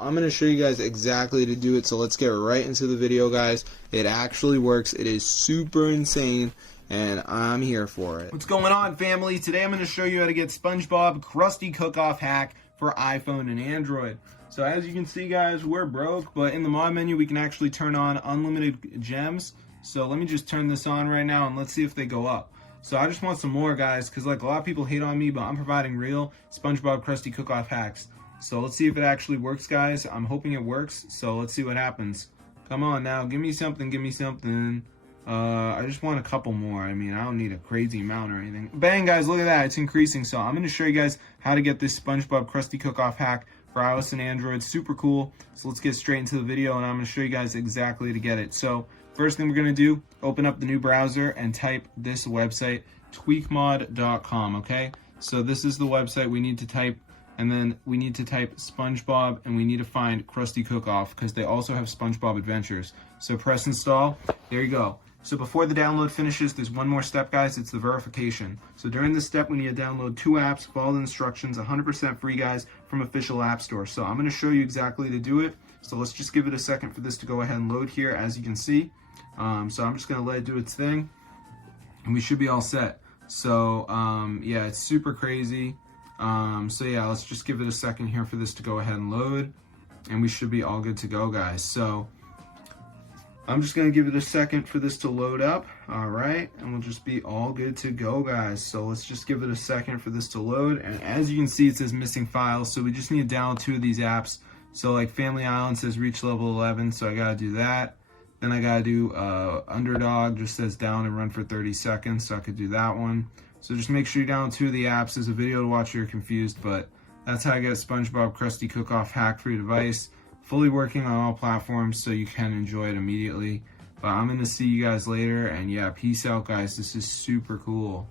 I'm going to show you guys exactly to do it. So let's get right into the video, guys. It actually works. It is super insane, and I'm here for it. What's going on, family? Today I'm going to show you how to get SpongeBob Krusty Cook-Off hack for iPhone and Android. So as you can see, guys, we're broke, but in the mod menu we can actually turn on unlimited gems. So let me just turn this on right now and let's see if they go up. So I just want some more, guys, because like a lot of people hate on me, but I'm providing real SpongeBob Krusty Cook-Off hacks. So let's see if it actually works, guys. I'm hoping it works, so let's see what happens. Come on now, give me something, give me something. I just want a couple more. I mean, I don't need a crazy amount or anything. Bang, guys, look at that, it's increasing. So I'm going to show you guys how to get this SpongeBob Krusty Cook-Off hack for iOS and Android. Super cool. So let's get straight into the video, and I'm going to show you guys exactly to get it. So first thing we're going to do, open up the new browser and type this website, tweakmod.com, okay? So this is the website we need to type, and then we need to type SpongeBob, and we need to find Krusty Cook-Off because they also have SpongeBob Adventures. So press install. There you go. So before the download finishes, there's one more step, guys. It's the verification. So during this step, we need to download 2 apps, follow the instructions, 100% free, guys, from official app store. So I'm going to show you exactly to do it. So let's just give it a second for this to go ahead and load here, as you can see. So I'm just going to let it do its thing, and we should be all set. So yeah, it's super crazy. So yeah, let's just give it a second here for this to go ahead and load, and we should be all good to go, guys. So I'm just going to give it a second for this to load up, all right, and we'll just be all good to go, guys. So let's just give it a second for this to load, and as you can see, it says missing files, so we just need to download 2 of these apps. So like Family Island says reach level 11, so I got to do that. Then I got to do Underdog, just says down and run for 30 seconds, so I could do that one. So just make sure you download 2 of the apps. There's a video to watch if you're confused, but that's how I get SpongeBob Krusty Cook-Off hack for your device. Fully working on all platforms, so you can enjoy it immediately. But I'm going to see you guys later, and yeah, peace out, guys. This is super cool.